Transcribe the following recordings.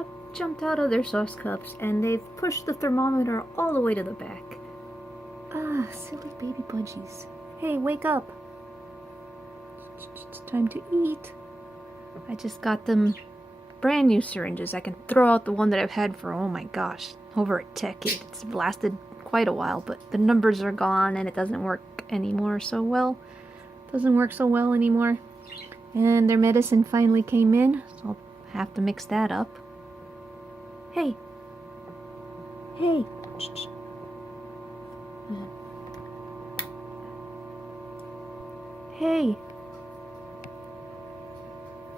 have jumped out of their sauce cups and they've pushed the thermometer all the way to the back. Ah, silly baby budgies. Hey, wake up. It's time to eat. I just got them brand new syringes. I can throw out the one that I've had for, oh my gosh, over a decade. It's lasted quite a while, but the numbers are gone and it doesn't work anymore so well. Doesn't work so well anymore. And their medicine finally came in, so I'll have to mix that up. Hey. Hey. Hey.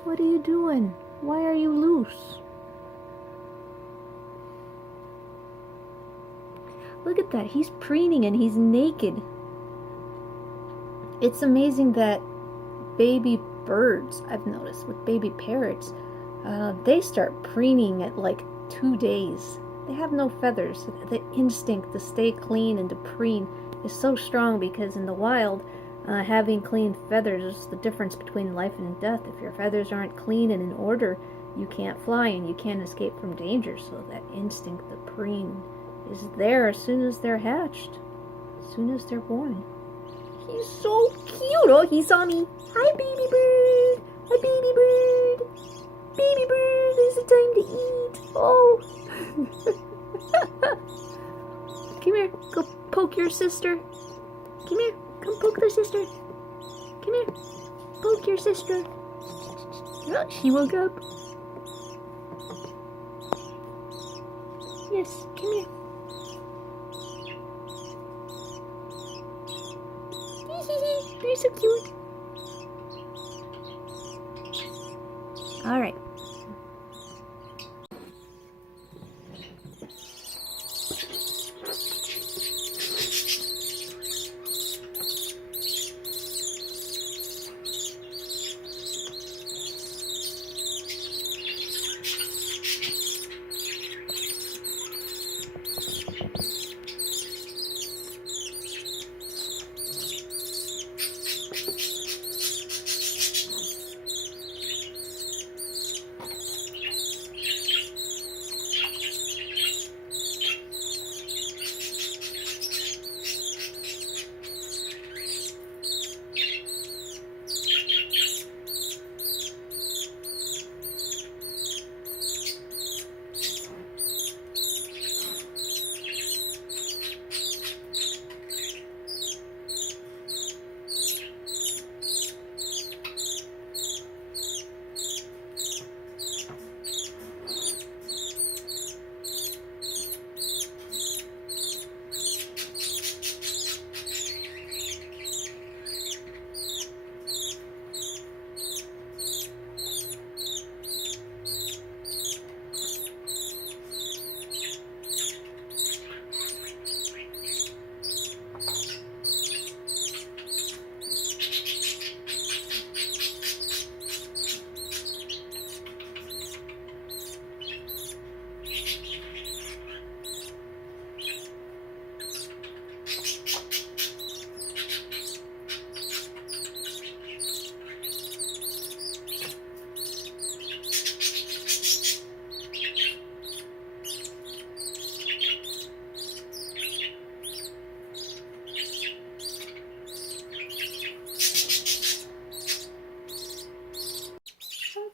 What are you doing? Why are you loose? Look at that. He's preening and he's naked. It's amazing that baby birds, I've noticed, with baby parrots, they start preening at like 2 days. They have no feathers. The instinct to stay clean and to preen is so strong because in the wild, having clean feathers is the difference between life and death. If your feathers aren't clean and in order, you can't fly and you can't escape from danger. So that instinct to preen is there as soon as they're hatched, as soon as they're born. He's so cute. Oh, he saw me. Hi, baby bird. Hi, baby bird. Baby bird, is it time to eat? Oh. Come here. Go poke your sister. Come here. Come poke their sister. Come here. Poke your sister. Oh, she woke up. Yes, come here. They're so cute. All right.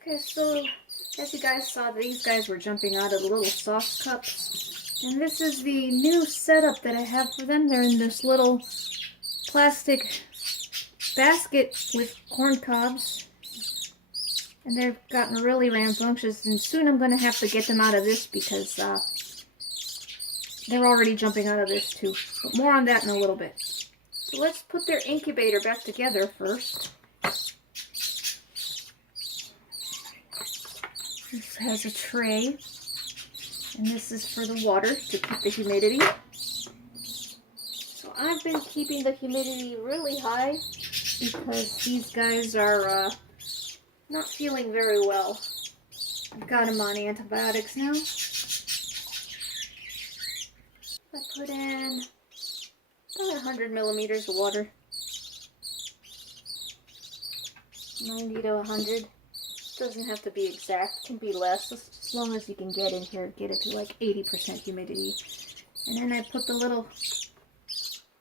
Okay, so as you guys saw, these guys were jumping out of the little sauce cups. And this is the new setup that I have for them. They're in this little plastic basket with corn cobs. And they've gotten really rambunctious, and soon I'm going to have to get them out of this because they're already jumping out of this too. But more on that in a little bit. So let's put their incubator back together first. This has a tray, and this is for the water to keep the humidity. So I've been keeping the humidity really high because these guys are not feeling very well. I've got them on antibiotics now. I put in about 100 millimeters of water. 90 to 100. Doesn't have to be exact, it can be less, as long as you can get in here, get it to like 80% humidity. And then I put the little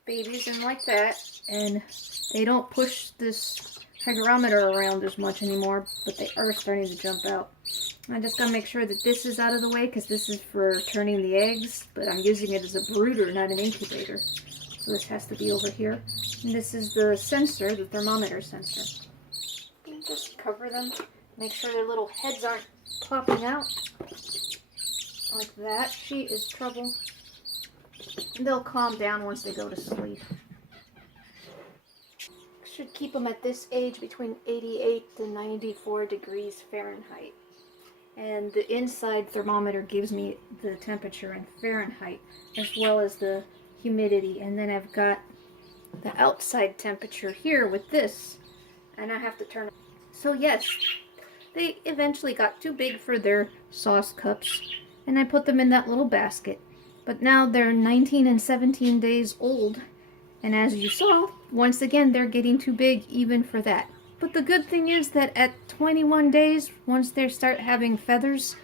babies in like that, and they don't push this hygrometer around as much anymore, but they are starting to jump out. I just gotta make sure that this is out of the way, because this is for turning the eggs, but I'm using it as a brooder, not an incubator. So this has to be over here. And this is the sensor, the thermometer sensor. And just cover them, make sure their little heads aren't popping out. Like that. She is trouble. They'll calm down once they go to sleep. Should keep them at this age between 88 to 94 degrees Fahrenheit. And the inside thermometer gives me the temperature in Fahrenheit as well as the humidity. And then I've got the outside temperature here with this. And I have to turn it. So yes, they eventually got too big for their sauce cups. And I put them in that little basket. But now they're 19 and 17 days old. And as you saw, once again, they're getting too big even for that. But the good thing is that at 21 days, once they start having feathers,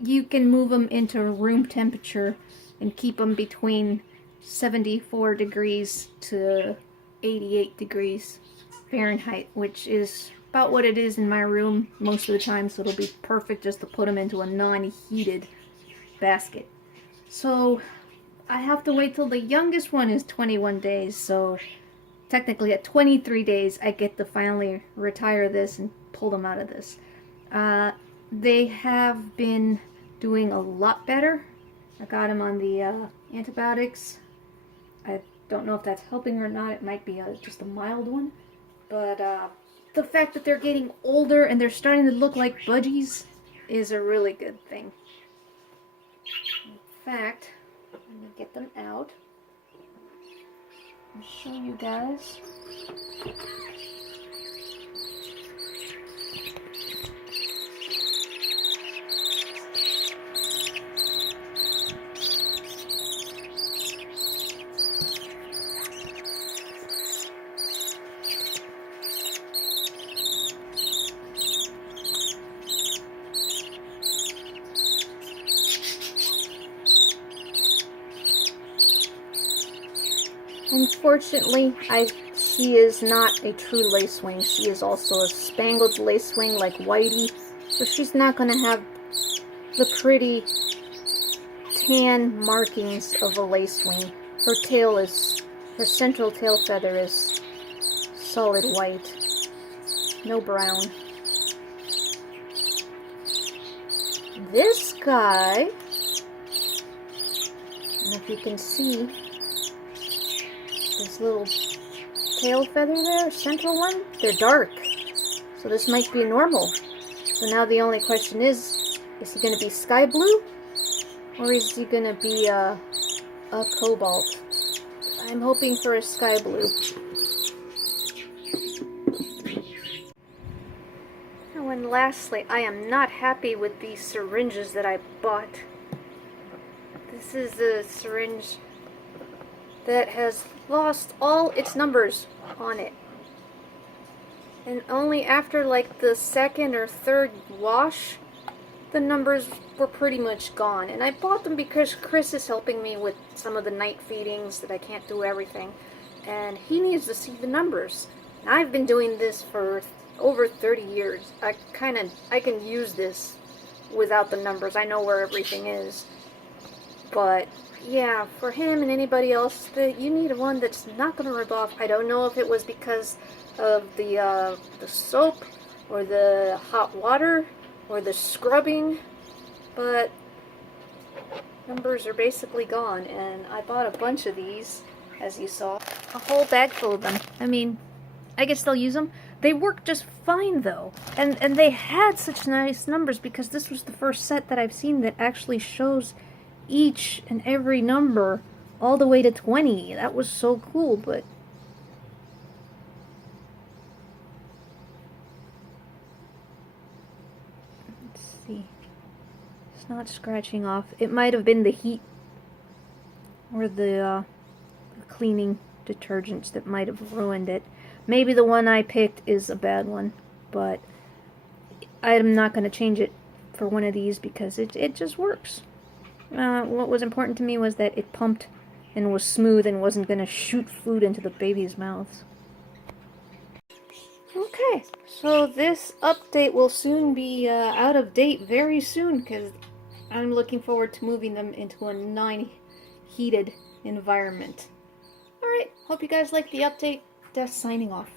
you can move them into room temperature and keep them between 74 degrees to 88 degrees Fahrenheit, which is about what it is in my room most of the time. So it'll be perfect just to put them into a non-heated basket. So I have to wait till the youngest one is 21 days, so technically at 23 days I get to finally retire this and pull them out of this. They have been doing a lot better. I got them on the antibiotics. I don't know if that's helping or not. It might be just a mild one. But the fact that they're getting older and they're starting to look like budgies is a really good thing. In fact, let me get them out and show you guys. Unfortunately, she is not a true lacewing. She is also a spangled lacewing like Whitey, so she's not going to have the pretty tan markings of a lacewing. Her central tail feather is solid white, no brown. This guy, and if you can see, this little tail feather there, central one, they're dark. So this might be normal. So now the only question is he going to be sky blue? Or is he going to be a cobalt? I'm hoping for a sky blue. Oh, and lastly, I am not happy with these syringes that I bought. This is a syringe that has lost all its numbers on it. And only after like the second or third wash, the numbers were pretty much gone. And I bought them because Chris is helping me with some of the night feedings that I can't do everything. And he needs to see the numbers. And I've been doing this for over 30 years. I can use this without the numbers. I know where everything is. But yeah, for him and anybody else, you need one that's not going to rub off. I don't know if it was because of the soap, or the hot water, or the scrubbing, but numbers are basically gone. And I bought a bunch of these, as you saw. A whole bag full of them. I mean, I can still use them. They work just fine, though. And they had such nice numbers, because this was the first set that I've seen that actually shows each and every number all the way to 20. That was so cool. But let's see, it's not scratching off. It might have been the heat or the cleaning detergents that might have ruined it. Maybe the one I picked is a bad one, but I'm not going to change it for one of these because it just works. What was important to me was that it pumped and was smooth and wasn't going to shoot food into the baby's mouths. Okay, so this update will soon be out of date very soon because I'm looking forward to moving them into a non-heated environment. Alright, hope you guys like the update. Just signing off.